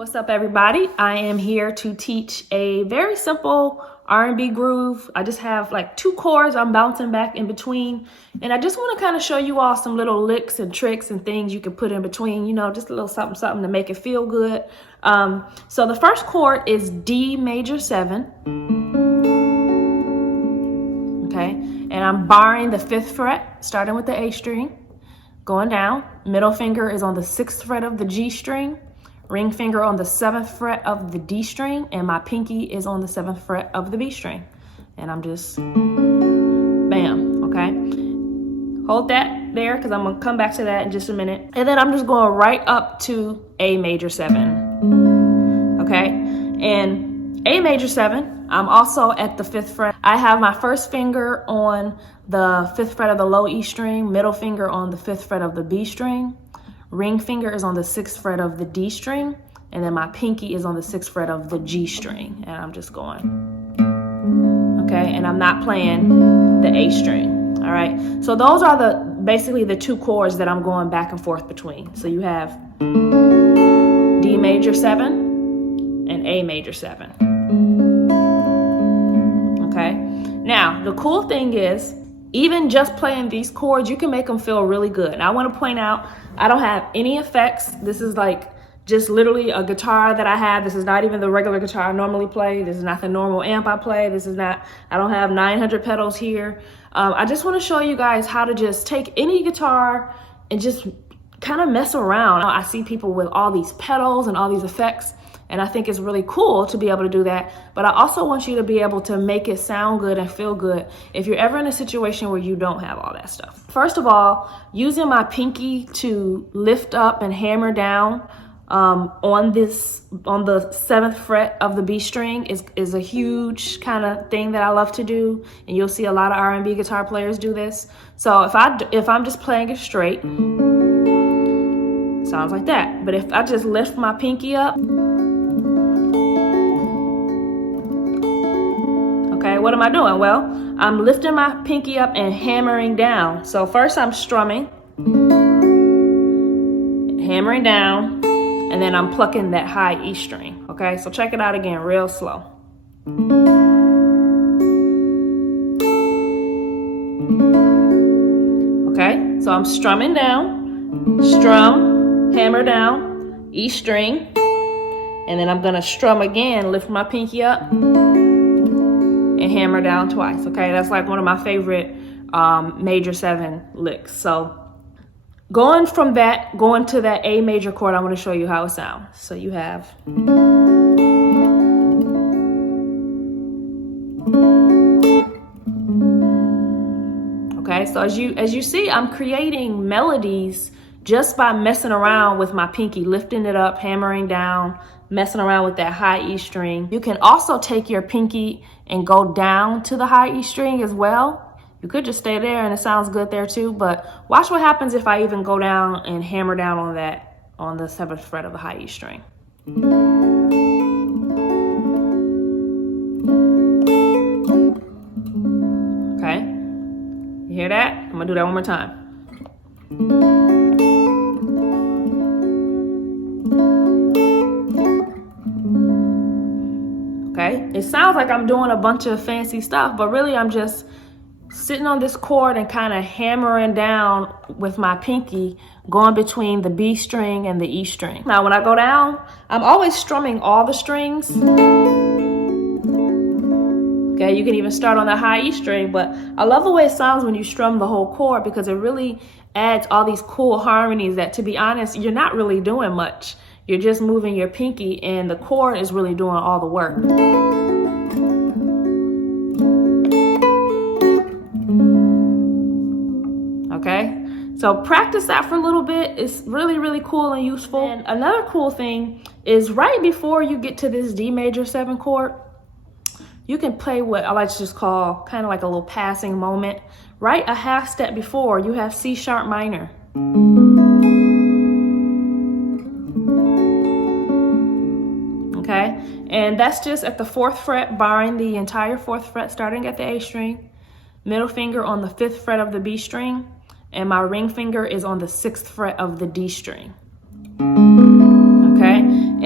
What's up, everybody? I am here to teach a very simple R&B groove. I just have like 2 chords I'm bouncing back in between, and I just want to kind of show you all some little licks and tricks and things you can put in between, you know, just a little something to make it feel good. So the first chord is D major 7. Okay, and I'm barring the 5th fret, starting with the A string, going down. Middle finger is on the 6th fret of the G string. Ring finger on the 7th fret of the D string, and my pinky is on the 7th fret of the B string. And I'm just bam, okay? Hold that there, because I'm gonna come back to that in just a minute. And then I'm just going right up to A major 7, okay? And A major 7, I'm also at the 5th fret. I have my first finger on the 5th fret of the low E string, middle finger on the 5th fret of the B string. Ring finger is on the 6th fret of the D string, and then my pinky is on the 6th fret of the G string, and I'm just going, okay? And I'm not playing the A string, all right? So those are basically the 2 chords that I'm going back and forth between. So you have D major 7 and A major 7, okay? Now, the cool thing is, even just playing these chords, you can make them feel really good. And I want to point out, I don't have any effects. This is like just literally a guitar that I have. This is not even the regular guitar I normally play. This is not the normal amp I play. This is not, I don't have 900 pedals here. I just want to show you guys how to just take any guitar and just kind of mess around. I see people with all these pedals and all these effects, and I think it's really cool to be able to do that. But I also want you to be able to make it sound good and feel good if you're ever in a situation where you don't have all that stuff. First of all, using my pinky to lift up and hammer down on the 7th fret of the B string is a huge kind of thing that I love to do. And you'll see a lot of R&B guitar players do this. So if I'm just playing it straight, sounds like that. But if I just lift my pinky up, okay, what am I doing? Well, I'm lifting my pinky up and hammering down. So first I'm strumming, hammering down, and then I'm plucking that high E string. Okay, so check it out again real slow. Okay, so I'm strumming down, strum, hammer down, E string, and then I'm gonna strum again, lift my pinky up, and hammer down twice. Okay, that's like one of my favorite major 7 licks. So going to that A major chord, I'm going to show you how it sounds. So you have, okay, so as you see, I'm creating melodies just by messing around with my pinky, lifting it up, hammering down, messing around with that high E string. You can also take your pinky and go down to the high E string as well. You could just stay there and it sounds good there too, but watch what happens if I even go down and hammer down on the 7th fret of the high E string. Okay, you hear that? I'm gonna do that one more time. Okay, it sounds like I'm doing a bunch of fancy stuff, but really I'm just sitting on this chord and kind of hammering down with my pinky, going between the B string and the E string. Now, when I go down, I'm always strumming all the strings. Okay, you can even start on the high E string, but I love the way it sounds when you strum the whole chord because it really adds all these cool harmonies that, to be honest, you're not really doing much. You're just moving your pinky and the chord is really doing all the work. Okay, so practice that for a little bit. It's really, really cool and useful. And another cool thing is right before you get to this D major 7 chord, you can play what I like to just call kind of like a little passing moment. Right a half step before, you have C sharp minor. Okay, and that's just at the 4th fret, barring the entire 4th fret, starting at the A string. Middle finger on the 5th fret of the B string, and my ring finger is on the 6th fret of the D string. Okay,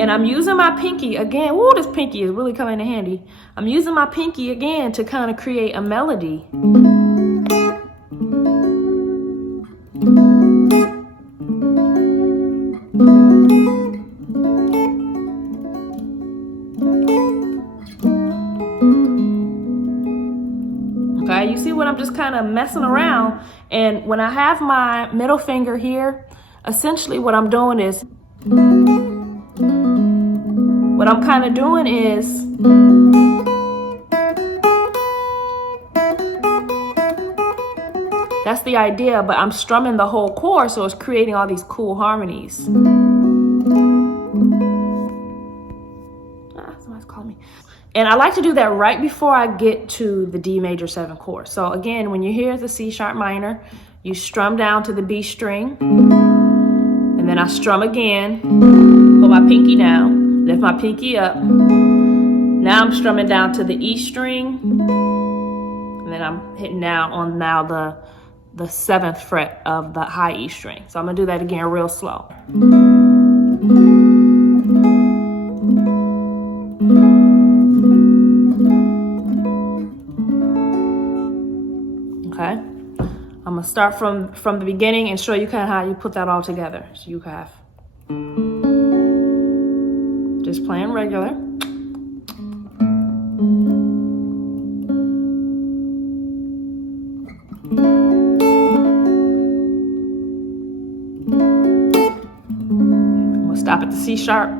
And I'm using my pinky again. Woo, this pinky is really coming in handy. I'm using my pinky again to kind of create a melody. Okay, you see what I'm just kind of messing around. And when I have my middle finger here, essentially what I'm doing is, that's the idea, but I'm strumming the whole chord, so it's creating all these cool harmonies. Somebody's calling me. And I like to do that right before I get to the D major 7 chord. So again, when you hear the C sharp minor, you strum down to the B string, and then I strum again, put my pinky down, lift my pinky up. Now I'm strumming down to the E string, and then I'm hitting down on the 7th fret of the high E string. So I'm gonna do that again real slow. Okay, I'm gonna start from the beginning and show you kind of how you put that all together. So you have just playing regular. I'm gonna stop at the C sharp.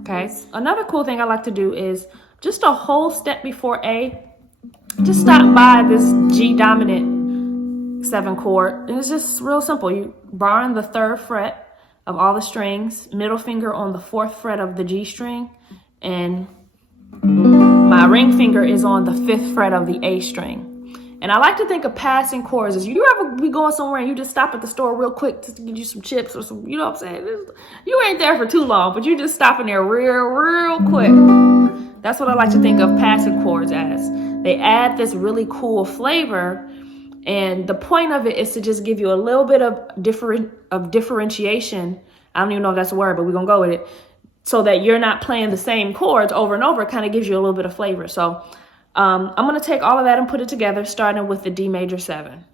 Okay, another cool thing I like to do is just a whole step before A, just stop by this G dominant 7 chord. And it's just real simple. You borrowing the 3rd fret of all the strings, middle finger on the 4th fret of the G string, and my ring finger is on the 5th fret of the A string. And I like to think of passing chords as you ever be going somewhere and you just stop at the store real quick to get you some chips or some, you know what I'm saying? You ain't there for too long, but you just stopping there real quick. That's what I like to think of passing chords as. They add this really cool flavor, and the point of it is to just give you a little bit of differentiation. I don't even know if that's a word, but we're gonna go with it. So that you're not playing the same chords over and over. It kind of gives you a little bit of flavor. So I'm going to take all of that and put it together, starting with the D major 7.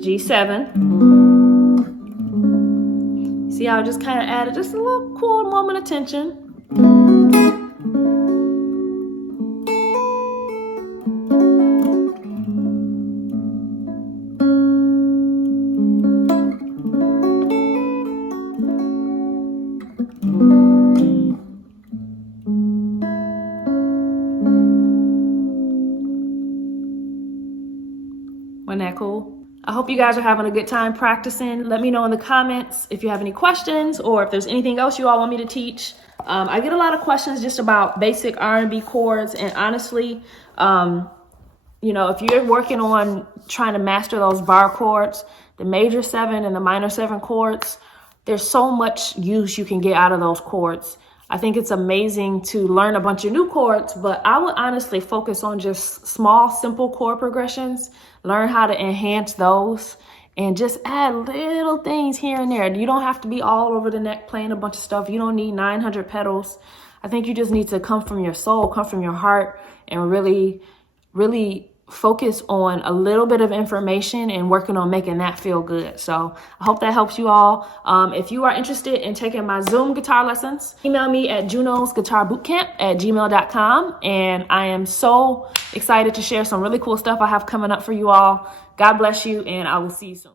G7. See how I just kind of added just a little cool moment of tension. Wasn't that cool? I hope you guys are having a good time practicing. Let me know in the comments if you have any questions or if there's anything else you all want me to teach. I get a lot of questions just about basic R&B chords, and honestly, you know, if you're working on trying to master those bar chords, the major 7 and the minor 7 chords, there's so much use you can get out of those chords. I think it's amazing to learn a bunch of new chords, but I would honestly focus on just small, simple chord progressions, learn how to enhance those, and just add little things here and there. You don't have to be all over the neck playing a bunch of stuff. You don't need 900 pedals. I think you just need to come from your soul, come from your heart, and really, really focus on a little bit of information and working on making that feel good. So I hope that helps you all. If you are interested in taking my Zoom guitar lessons, email me at JUNOsGuitarBootcamp@gmail.com. And I am so excited to share some really cool stuff I have coming up for you all. God bless you, and I will see you soon.